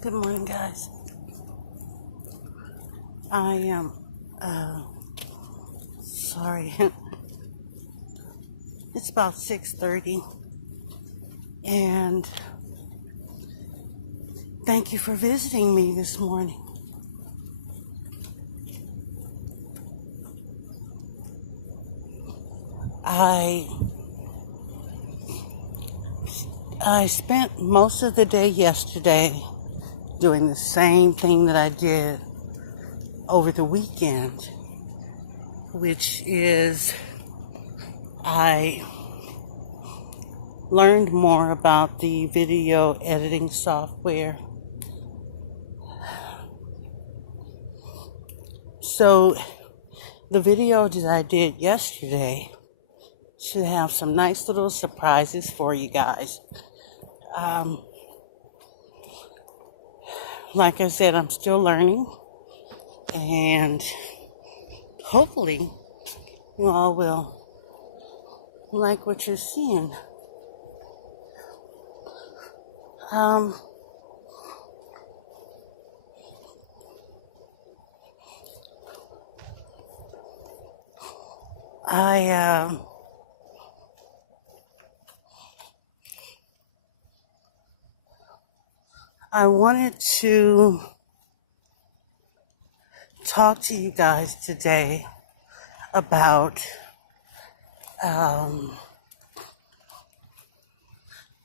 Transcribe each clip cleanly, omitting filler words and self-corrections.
Good morning, guys. I am sorry. It's about 6:30, and thank you for visiting me this morning. I spent most of the day yesterday doing the same thing that I did over the weekend, which is I learned more about the video editing software. So the video that I did yesterday should have some nice little surprises for you guys. Like I said, I'm still learning, and hopefully you all will like what you're seeing. I wanted to talk to you guys today about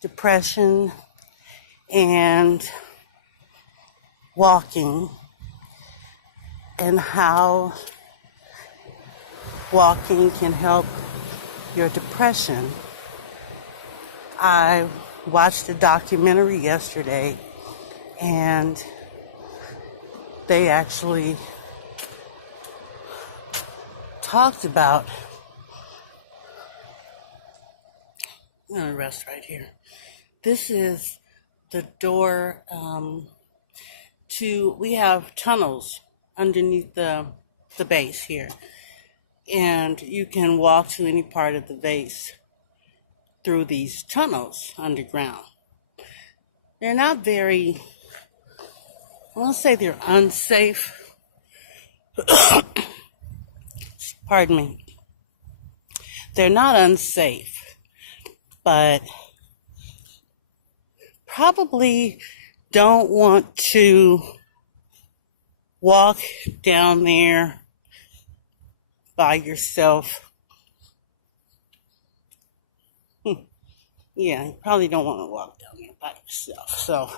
depression and walking, and how walking can help your depression. I watched a documentary yesterday, and they actually talked about, I'm going to rest right here. This is the door we have tunnels underneath the base here. And you can walk to any part of the base through these tunnels underground. They're not very, I won't say they're unsafe. Pardon me. They're not unsafe, but probably don't want to walk down there by yourself. Yeah, you probably don't want to walk down there by yourself. So,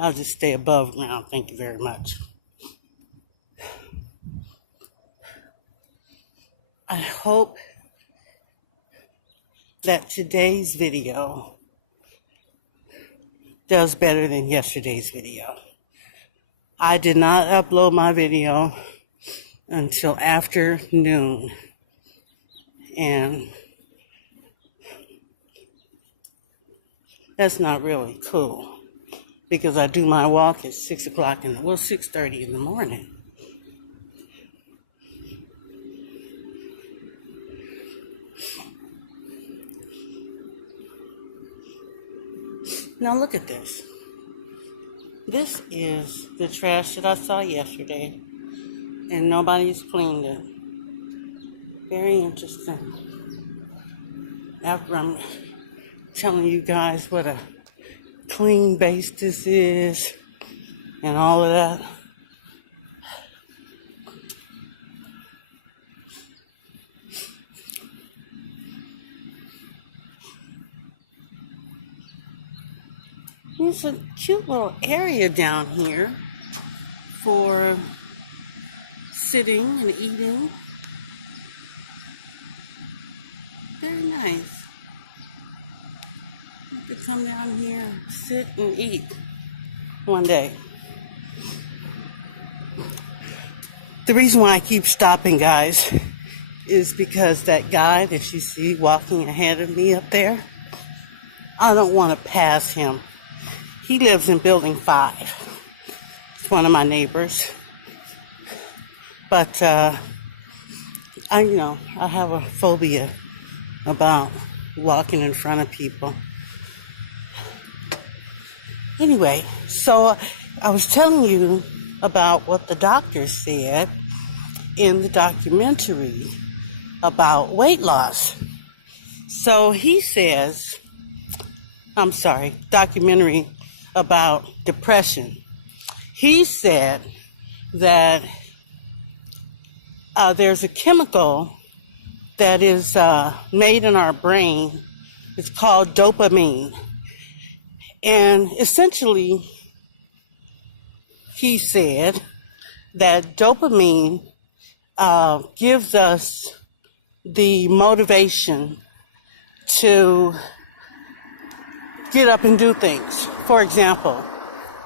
I'll just stay above ground. Thank you very much. I hope that today's video does better than yesterday's video. I did not upload my video until afternoon, and that's not really cool because I do my walk at 6:30 in the morning. Now look at this. This is the trash that I saw yesterday, and nobody's cleaned it. Very interesting. After I'm telling you guys what a clean base this is and all of that, there's a cute little area down here for sitting and eating. Very nice. You could come down here, sit and eat one day. The reason why I keep stopping, guys, is because that guy that you see walking ahead of me up there, I don't want to pass him. He lives in building 5. It's one of my neighbors. But, I have a phobia about walking in front of people. Anyway, so I was telling you about what the doctor said in the documentary about weight loss. So he says, documentary about depression. He said that there's a chemical that is made in our brain. It's called dopamine. And essentially, he said that dopamine gives us the motivation to get up and do things. For example,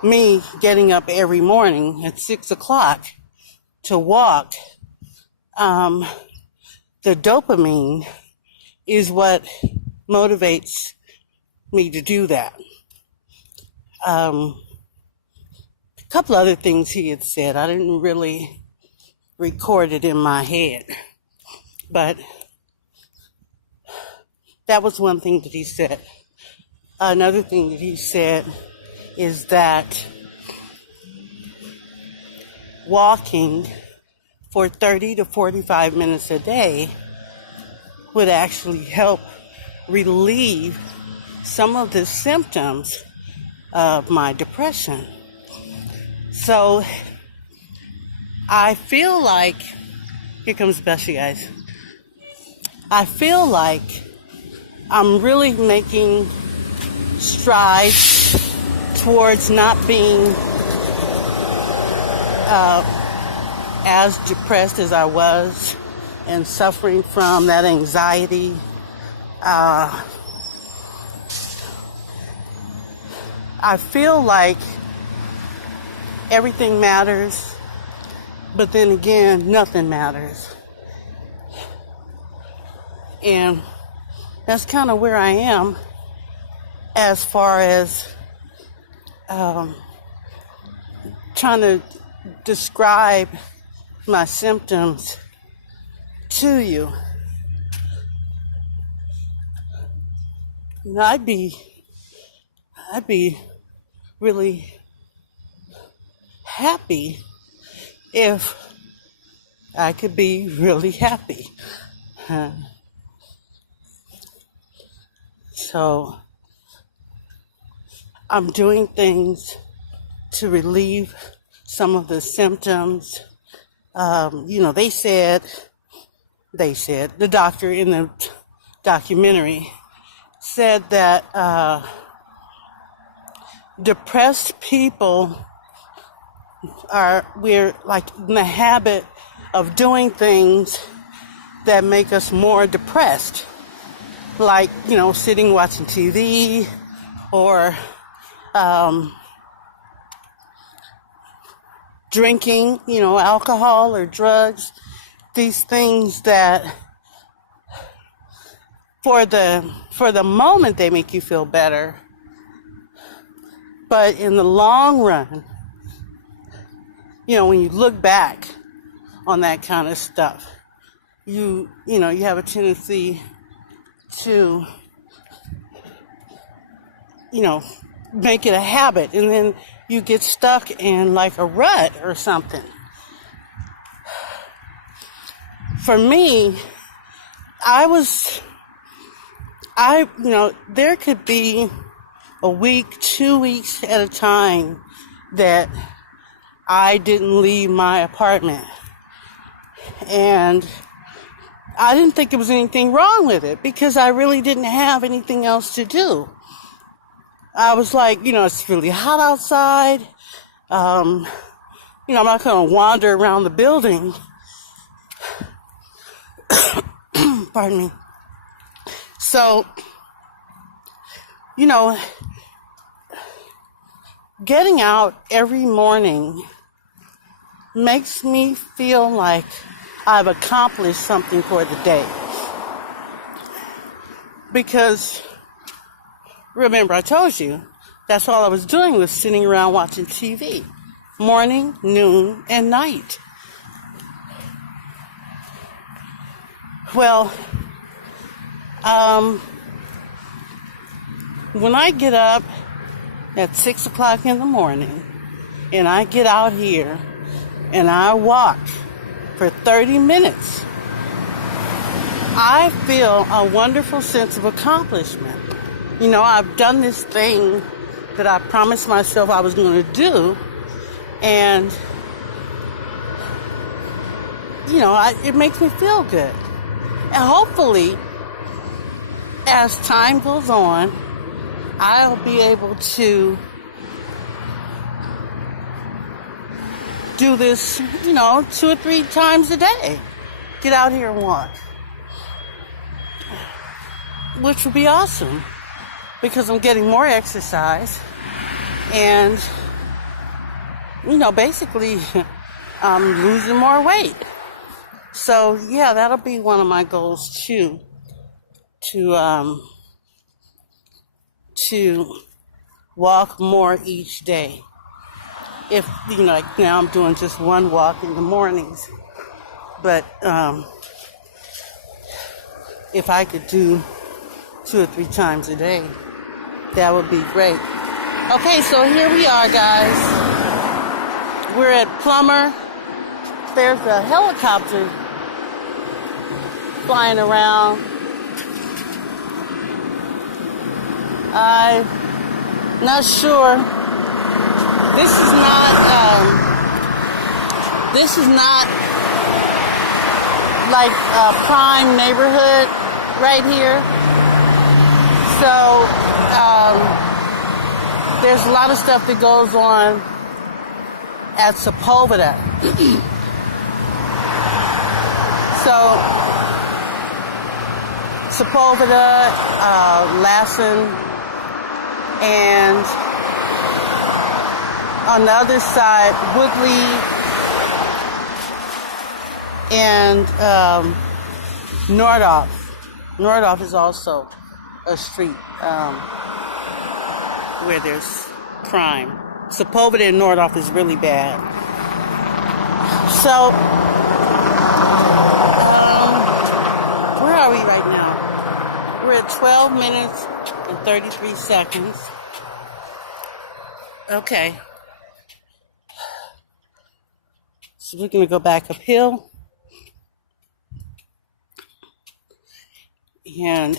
me getting up every morning at 6 o'clock to walk, the dopamine is what motivates me to do that. A couple other things he had said. I didn't really record it in my head, but that was one thing that he said. Another thing that he said is that walking for 30 to 45 minutes a day would actually help relieve some of the symptoms of my depression. So I feel like, here comes Bessie, guys. I feel like I'm really making strides towards not being as depressed as I was and suffering from that anxiety. I feel like everything matters, but then again, nothing matters. And that's kind of where I am as far as trying to describe my symptoms to you. You know, I'd be really happy if I could be really happy. So I'm doing things to relieve some of the symptoms. They said, the doctor in the documentary said that depressed people we're like in the habit of doing things that make us more depressed. Like, sitting watching TV or drinking, alcohol or drugs. These things that for the moment they make you feel better, but in the long run, when you look back on that kind of stuff, you have a tendency to make it a habit, and then you get stuck in like a rut or something. For me, there could be a week, 2 weeks at a time that I didn't leave my apartment. And I didn't think there was anything wrong with it because I really didn't have anything else to do. I was like, it's really hot outside. I'm not going to wander around the building. Pardon me. So, getting out every morning makes me feel like I've accomplished something for the day. Because, remember, I told you, that's all I was doing was sitting around watching TV. Morning, noon, and night. Well, when I get up at 6 o'clock in the morning and I get out here and I walk for 30 minutes, I feel a wonderful sense of accomplishment. You know, I've done this thing that I promised myself I was going to do, and, you know, it makes me feel good. And hopefully, as time goes on, I'll be able to do this, you know, 2 or 3 times a day. Get out here and walk. Which would be awesome, because I'm getting more exercise and, you know, basically I'm losing more weight. So yeah, that'll be one of my goals too, to walk more each day. If, you know, like now I'm doing just one walk in the mornings, but if I could do 2 or 3 times a day, that would be great. Okay, so here we are, guys. We're at Plummer. There's a helicopter flying around. I'm not sure. This is not like a prime neighborhood right here. So there's a lot of stuff that goes on at Sepulveda. So Sepulveda, Lassen, and on the other side, Woodley and Nordhoff. Nordhoff is also a street where there's crime. Sepulveda and Nordhoff is really bad. So, where are we right now? We're at 12 minutes and 33 seconds. Okay. So we're going to go back uphill. And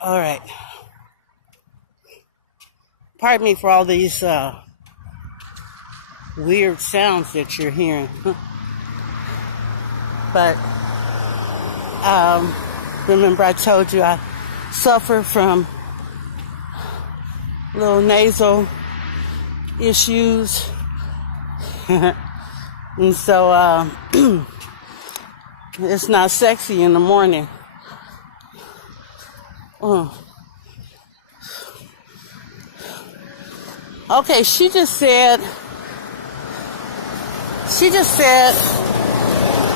all right. Pardon me for all these weird sounds that you're hearing. But remember I told you I suffer from little nasal issues. And so it's not sexy in the morning. Okay, she just said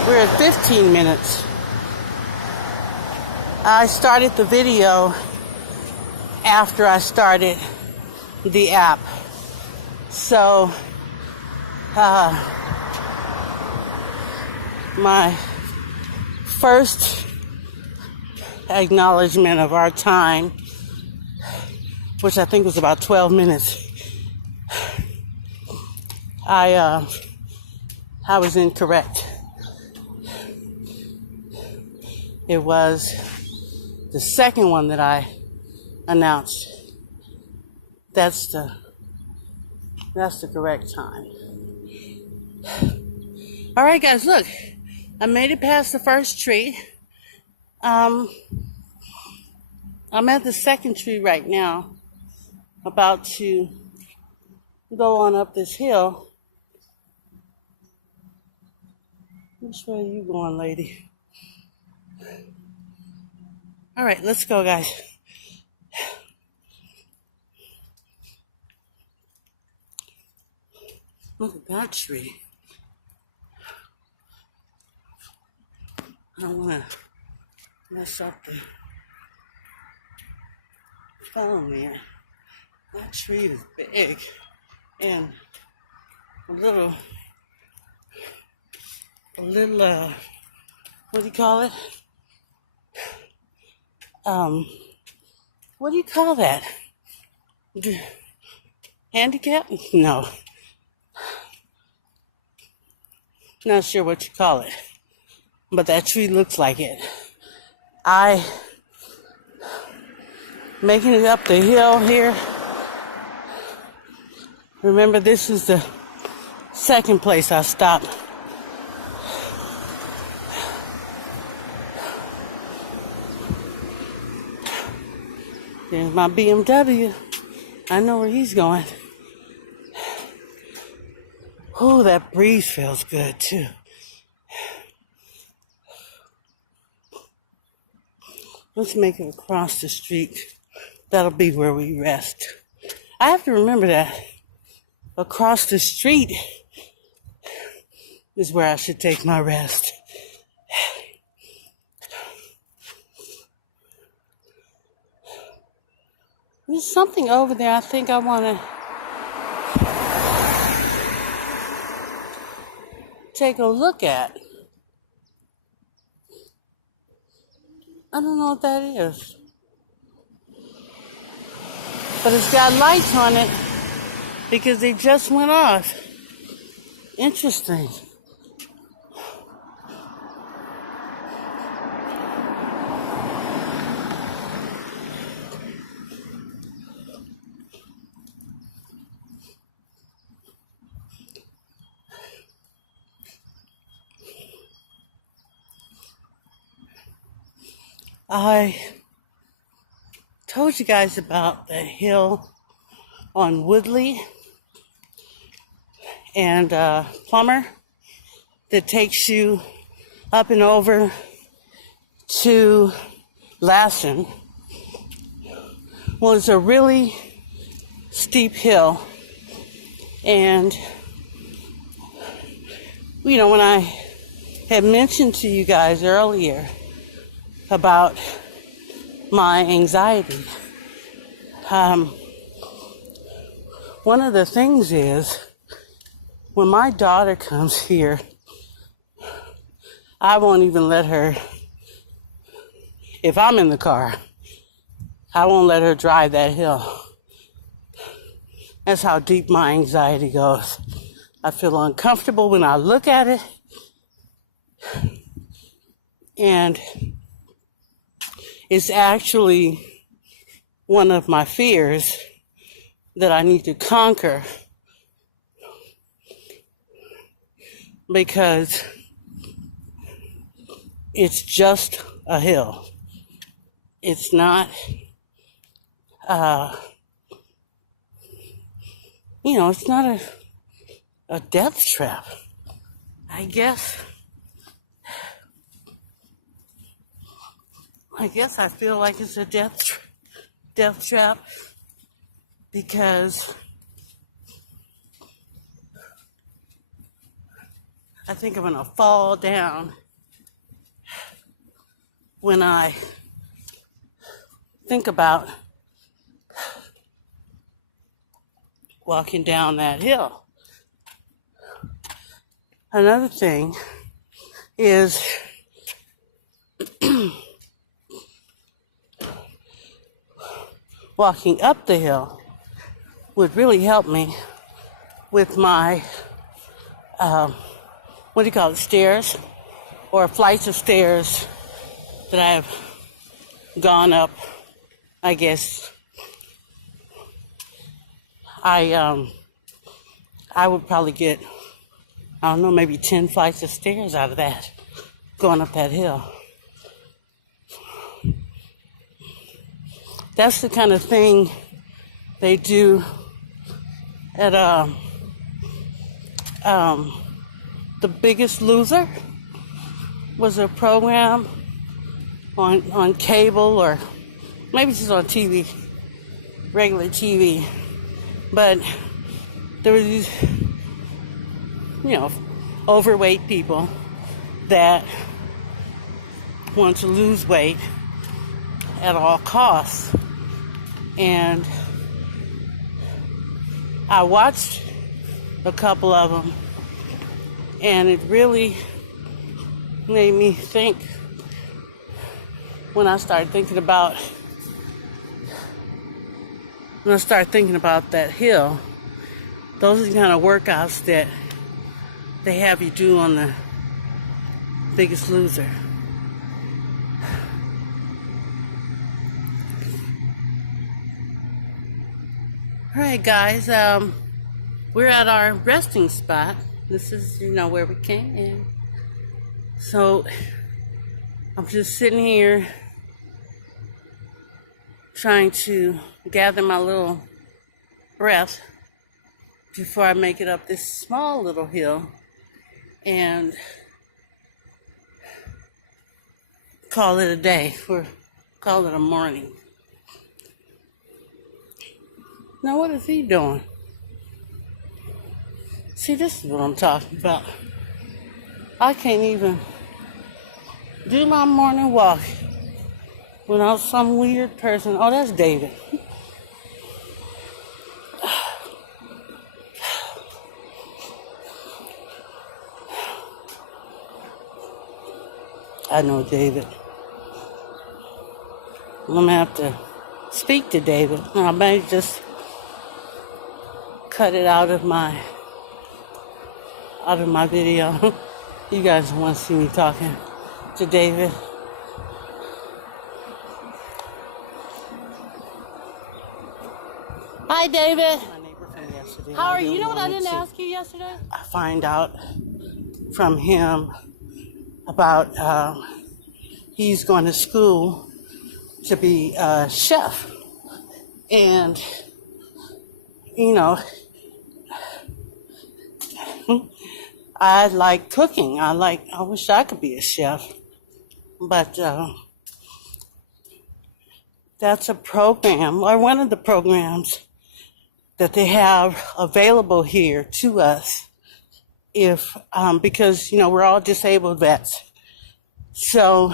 we're at 15 minutes. I started the video after I started the app. So my first acknowledgement of our time, which I think was about 12 minutes, I was incorrect. It was the second one that I announced. That's the correct time. All right, guys, look. I made it past the first tree. I'm at the second tree right now, about to go on up this hill. Which way are you going, lady? All right, let's go, guys. Look at that tree. I don't want to mess up the phone there. That tree is big and a little, what do you call it? what do you call that? Handicap? No. Not sure what you call it. But that tree looks like it. Making it up the hill here. Remember, this is the second place I stopped. There's my BMW. I know where he's going. Oh, that breeze feels good too. Let's make it across the street. That'll be where we rest. I have to remember that across the street is where I should take my rest. There's something over there I think I want to take a look at. I don't know what that is. But it's got lights on it because they just went off. Interesting. I told you guys about the hill on Woodley and Plummer that takes you up and over to Lassen. Well, it's a really steep hill, and you know, when I had mentioned to you guys earlier about my anxiety, one of the things is when my daughter comes here, I won't even let her, if I'm in the car, I won't let her drive that hill. That's how deep my anxiety goes. I feel uncomfortable when I look at it, and it's actually one of my fears that I need to conquer, because it's just a hill. It's not, it's not a death trap. I guess I feel like it's a death trap because I think I'm gonna fall down when I think about walking down that hill. Another thing is walking up the hill would really help me with my, stairs or flights of stairs that I have gone up. I guess I would probably get, maybe 10 flights of stairs out of that, going up that hill. That's the kind of thing they do at The Biggest Loser was a program on cable, or maybe just on TV, regular TV. But there were these, overweight people that want to lose weight at all costs. And I watched a couple of them, and it really made me think when I start thinking about that hill, those are the kind of workouts that they have you do on the Biggest Loser. All right, guys, we're at our resting spot. This is, where we came in. So I'm just sitting here trying to gather my little breath before I make it up this small little hill and call it a day, or call it a morning. Now, what is he doing? See, this is what I'm talking about. I can't even do my morning walk without some weird person. Oh, that's David. I know David. I'm gonna have to speak to David. I may just cut it out of my video. You guys want to see me talking to David. Hi, David. My neighbor from yesterday. How are you? You know what I didn't ask you yesterday? I find out from him about he's going to school to be a chef. And, I like cooking. I wish I could be a chef. But that's a program, or one of the programs that they have available here to us if because we're all disabled vets. So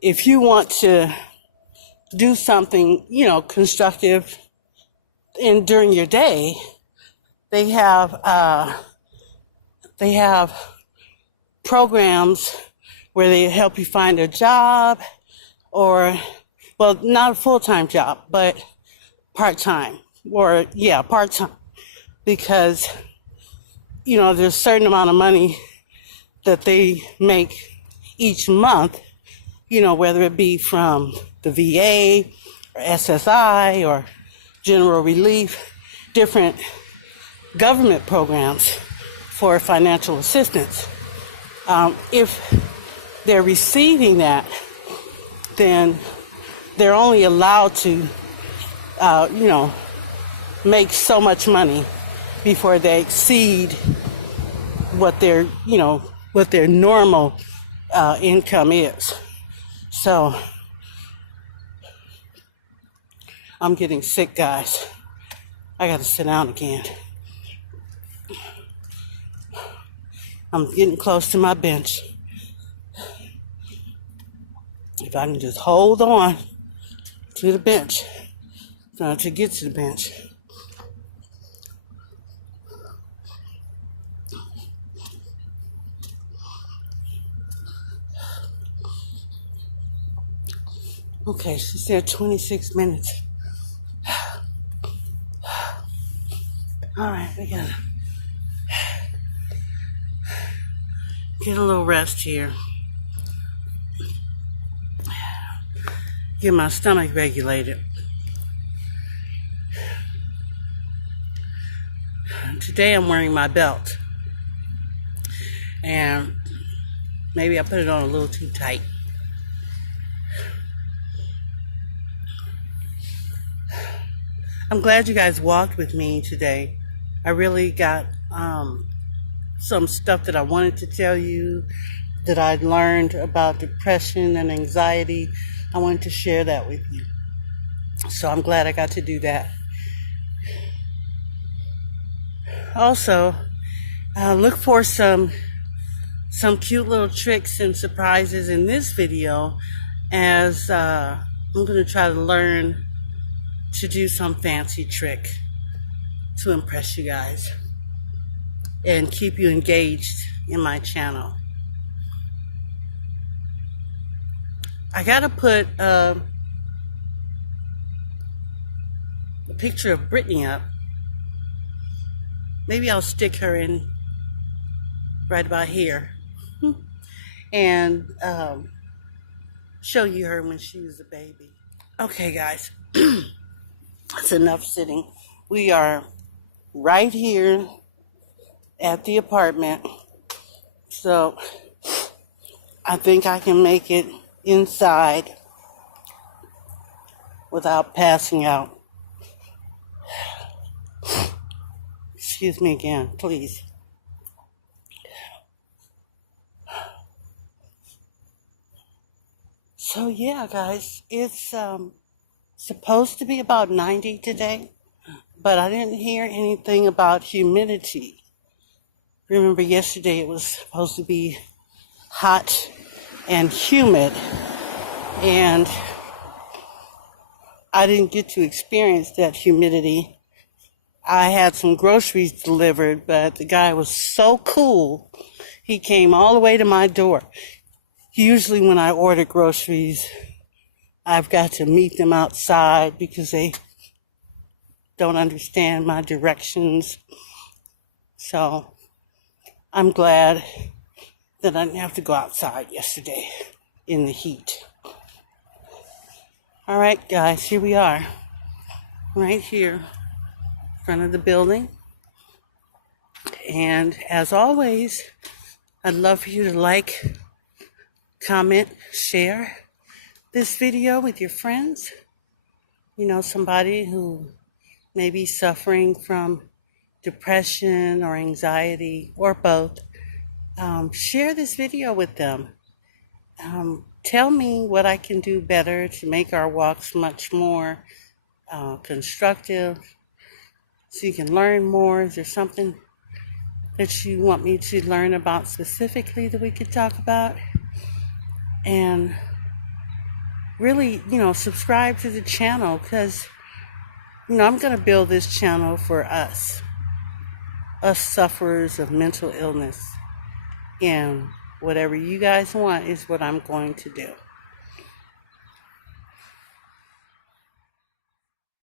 if you want to do something, constructive during your day, they have programs where they help you find a job, or, well, not a full-time job, but part-time, or part-time, because there's a certain amount of money that they make each month, whether it be from the VA or SSI or General Relief, different government programs for financial assistance. If they're receiving that, then they're only allowed to, make so much money before they exceed what their normal income is. So I'm getting sick, guys. I gotta sit down again. I'm getting close to my bench. If I can just hold on to the bench, to get to the bench. Okay, she said 26 minutes. All right, we gotta get a little rest here. Get my stomach regulated. Today I'm wearing my belt. And maybe I put it on a little too tight. I'm glad you guys walked with me today. I really got some stuff that I wanted to tell you, that I'd learned about depression and anxiety. I wanted to share that with you. So I'm glad I got to do that. Also, look for some cute little tricks and surprises in this video, as I'm going to try to learn to do some fancy trick to impress you guys and keep you engaged in my channel. I gotta put a picture of Brittany up. Maybe I'll stick her in right about here and show you her when she was a baby. Okay, guys, that's enough sitting. We are right here at the apartment, so I think I can make it inside without passing out. Excuse me again, please. So yeah, guys, it's supposed to be about 90 today, but I didn't hear anything about humidity. Remember yesterday it was supposed to be hot and humid, and I didn't get to experience that humidity. I had some groceries delivered, but the guy was so cool. He came all the way to my door. Usually when I order groceries, I've got to meet them outside because they don't understand my directions. So I'm glad that I didn't have to go outside yesterday in the heat. All right, guys, here we are, right here in front of the building. And as always, I'd love for you to like, comment, share this video with your friends. You know, somebody who may be suffering from depression or anxiety or both. Share this video with them. Tell me what I can do better to make our walks much more constructive, so you can learn more. Is there something that you want me to learn about specifically that we could talk about? And really, subscribe to the channel, because, I'm going to build this channel for us sufferers of mental illness. And whatever you guys want is what I'm going to do.